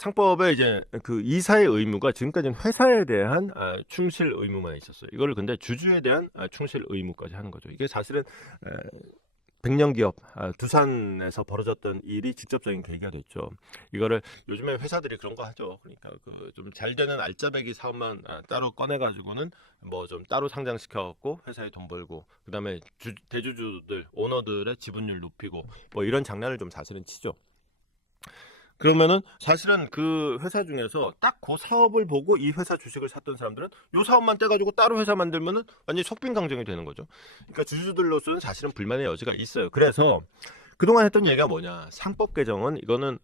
상법에 이제 그 이사의 의무가 지금까지는 회사에 대한 충실 의무만 있었어요. 이거를 근데 주주에 대한 충실 의무까지 하는 거죠. 이게 사실은 백년 기업 두산에서 벌어졌던 일이 직접적인 계기가 됐죠. 이거를 요즘에 회사들이 그런 거 하죠. 그러니까 그 좀 잘 되는 알짜배기 사업만 따로 꺼내 가지고는 뭐 좀 따로 상장시켜 갖고 회사에 돈 벌고, 그다음에 대주주들 오너들의 지분율 높이고 뭐 이런 장난을 좀 사실은 치죠. 그러면은 사실은 그 회사 중에서 딱 그 사업을 보고 이 회사 주식을 샀던 사람들은 요 사업만 떼가지고 따로 회사 만들면은 완전히 속빈강정이 되는 거죠. 그러니까 주주들로서는 사실은 불만의 여지가 있어요. 그래서 그동안 했던 얘기가 뭐냐, 상법 개정은 이거는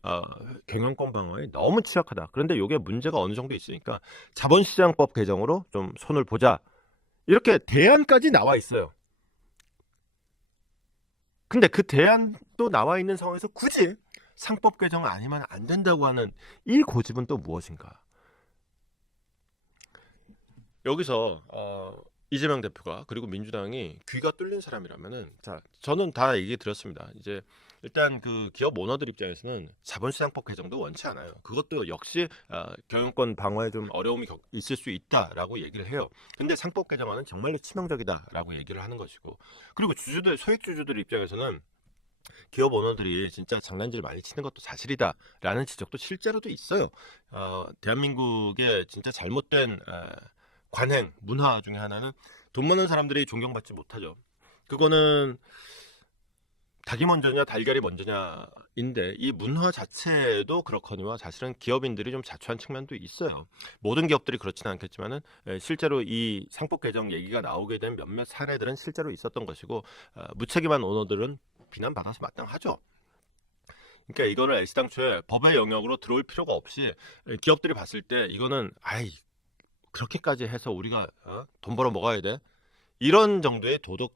경영권 방어에 너무 취약하다. 그런데 이게 문제가 어느 정도 있으니까 자본시장법 개정으로 좀 손을 보자, 이렇게 대안까지 나와 있어요. 근데 그 대안도 나와 있는 상황에서 굳이 상법 개정 아니면 안 된다고 하는 이 고집은 또 무엇인가? 여기서 이재명 대표가 그리고 민주당이 귀가 뚫린 사람이라면은, 자, 저는 다 얘기 드렸습니다. 이제 일단 그 기업 오너들 입장에서는 자본시장법 개정도 원치 않아요. 그것도 역시 경영권 방어에 좀 어려움이 있을 수 있다라고 얘기를 해요. 근데 상법 개정안은 정말로 치명적이다라고 얘기를 하는 것이고, 그리고 주주들, 소액 주주들 입장에서는 기업 오너들이 진짜 장난질 많이 치는 것도 사실이다라는 지적도 실제로도 있어요. 대한민국의 진짜 잘못된 관행, 문화 중에 하나는 돈 많은 사람들이 존경받지 못하죠. 그거는 닭이 먼저냐 달걀이 먼저냐인데, 이 문화 자체도 그렇거니와 사실은 기업인들이 좀 자초한 측면도 있어요. 모든 기업들이 그렇지는 않겠지만은 실제로 이 상법 개정 얘기가 나오게 된 몇몇 사례들은 실제로 있었던 것이고, 무책임한 오너들은 비난받아서 마땅하죠. 그러니까 이거를 애시당초에 법의 영역으로 들어올 필요가 없이 기업들이 봤을 때 이거는 아이, 그렇게까지 해서 우리가 돈 벌어 먹어야 돼, 이런 정도의 도덕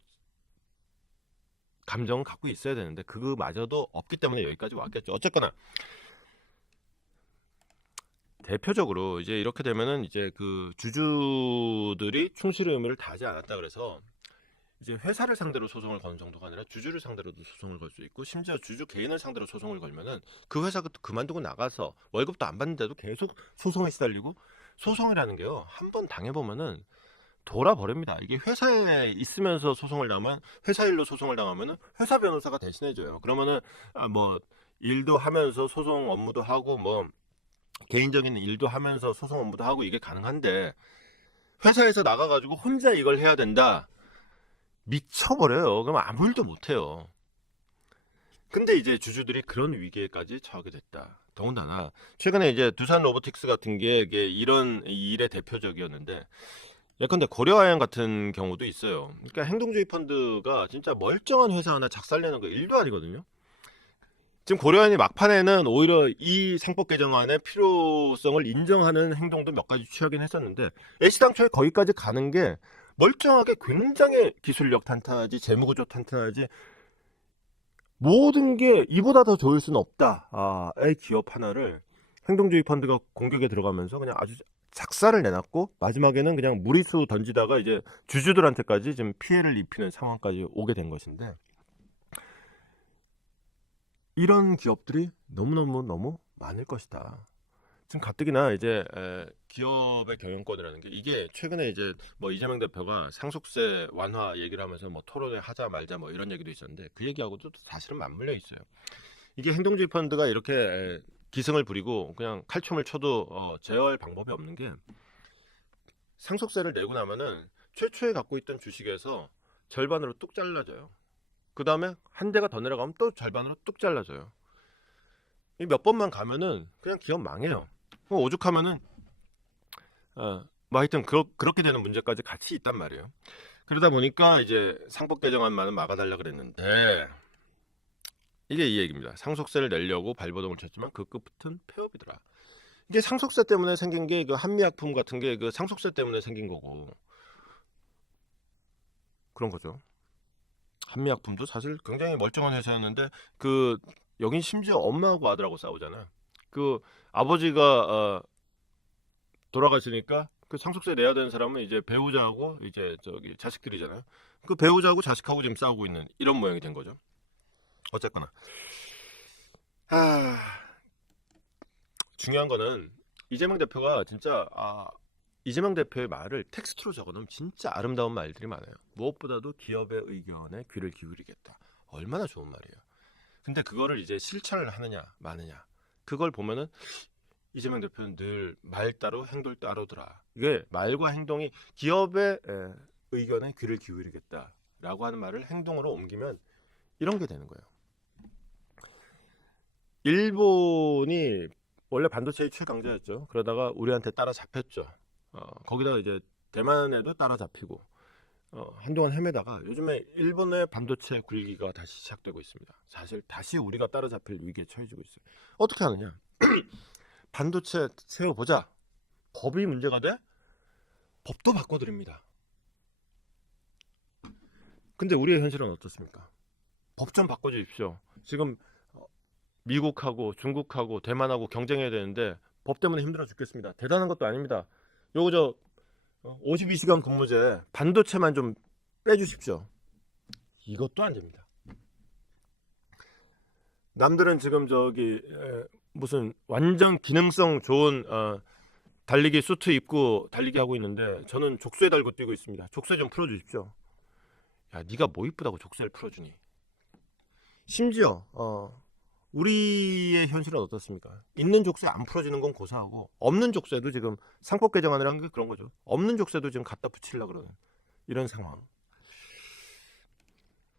감정을 갖고 있어야 되는데 그거마저도 없기 때문에 여기까지 왔겠죠. 어쨌거나 대표적으로 이제 이렇게 되면은 이제 그 주주들이 충실의 의무를 다하지 않았다 그래서 이제 회사를 상대로 소송을 거는 정도가 아니라 주주를 상대로도 소송을 걸 수 있고, 심지어 주주 개인을 상대로 소송을 걸면은 그 회사가 그만두고 나가서 월급도 안 받는데도 계속 소송에 시달리고, 소송이라는 게요, 한 번 당해보면은 돌아버립니다. 이게 회사에 있으면서 소송을 당하면, 회사 일로 소송을 당하면은 회사 변호사가 대신해줘요. 그러면은 뭐 일도 하면서 소송 업무도 하고 뭐 개인적인 일도 하면서 소송 업무도 하고 이게 가능한데, 회사에서 나가가지고 혼자 이걸 해야 된다? 미쳐버려요. 그럼 아무 일도 못해요. 근데 이제 주주들이 그런 위기에까지 처하게 됐다. 더군다나 최근에 이제 두산 로보틱스 같은 게 이게 이런 일의 대표적이었는데, 예컨대 고려아연 같은 경우도 있어요. 그러니까 행동주의 펀드가 진짜 멀쩡한 회사 하나 작살내는 거 일도 아니거든요. 지금 고려아연이 막판에는 오히려 이 상법 개정안의 필요성을 인정하는 행동도 몇 가지 취하긴 했었는데, 애시당초에 거기까지 가는 게 멀쩡하게 굉장히 기술력 탄탄하지, 재무구조 탄탄하지, 모든 게 이보다 더 좋을 수는 없다. 의 기업 하나를 행동주의 펀드가 공격에 들어가면서 그냥 아주 작사를 내놨고, 마지막에는 그냥 무리수 던지다가 이제 주주들한테까지 지금 피해를 입히는 상황까지 오게 된 것인데, 이런 기업들이 너무 많을 것이다. 지금 가뜩이나 이제 기업의 경영권이라는 게, 이게 최근에 이제 뭐 이재명 대표가 상속세 완화 얘기를 하면서 뭐 토론회 하자 말자 뭐 이런 얘기도 있었는데, 그 얘기하고도 사실은 맞물려 있어요. 이게 행동주의 펀드가 이렇게 기승을 부리고 그냥 칼춤을 춰도 제어할 방법이 없는 게, 상속세를 내고 나면은 최초에 갖고 있던 주식에서 절반으로 뚝 잘라져요. 그 다음에 한 대가 더 내려가면 또 절반으로 뚝 잘라져요. 이 몇 번만 가면은 그냥 기업 망해요. 오죽하면은 뭐 하여튼 그렇게 되는 문제까지 같이 있단 말이에요. 그러다 보니까 이제 상법 개정안만은 막아달라 그랬는데, 이게 이 얘기입니다. 상속세를 내려고 발버둥을 쳤지만 그 끝은 폐업이더라. 이게 상속세 때문에 생긴 게, 그 한미약품 같은 게 그 상속세 때문에 생긴 거고 그런 거죠. 한미약품도 사실 굉장히 멀쩡한 회사였는데, 그 여긴 심지어 엄마하고 아들하고 싸우잖아. 그 아버지가 돌아가시니까 그 상속세 내야 되는 사람은 이제 배우자하고 이제 저기 자식들이잖아요. 그 배우자하고 자식하고 지금 싸우고 있는 이런 모양이 된 거죠. 어쨌거나 중요한 거는 이재명 대표가 진짜 이재명 대표의 말을 텍스트로 적어놓으면 진짜 아름다운 말들이 많아요. 무엇보다도 기업의 의견에 귀를 기울이겠다. 얼마나 좋은 말이에요. 근데 그거를 이제 실천을 하느냐 마느냐, 그걸 보면은 이재명 대표는 늘 말 따로 행동 따로더라. 이게 말과 행동이 기업의 의견에 귀를 기울이겠다라고 하는 말을 행동으로 옮기면 이런 게 되는 거예요. 일본이 원래 반도체의 최강자였죠. 그러다가 우리한테 따라잡혔죠. 거기다가 이제 대만에도 따라잡히고 한동안 헤매다가 요즘에 일본의 반도체 굴기가 다시 시작되고 있습니다. 사실 다시 우리가 따라잡힐 위기에 처해지고 있어요. 어떻게 하느냐? 반도체 세워보자. 법이 문제가 돼? 법도 바꿔드립니다. 근데 우리의 현실은 어떻습니까? 법 좀 바꿔주십시오. 지금 미국하고 중국하고 대만하고 경쟁해야 되는데 법 때문에 힘들어 죽겠습니다. 대단한 것도 아닙니다. 요거 저 52시간 근무제 반도체만 좀 빼주십시오. 이것도 안 됩니다. 남들은 지금 저기 무슨 완전 기능성 좋은 달리기 수트 입고 달리기 하고 있는데 저는 족쇄 달고 뛰고 있습니다. 족쇄 좀 풀어주십시오. 야, 네가 뭐 이쁘다고 족쇄를 풀어주니? 심지어 우리의 현실은 어떻습니까? 있는 족쇄 안 풀어지는 건 고사하고 없는 족쇄도 지금 상법 개정안이라는 게 그런 거죠. 없는 족쇄도 지금 갖다 붙이려고 그러는 이런 상황.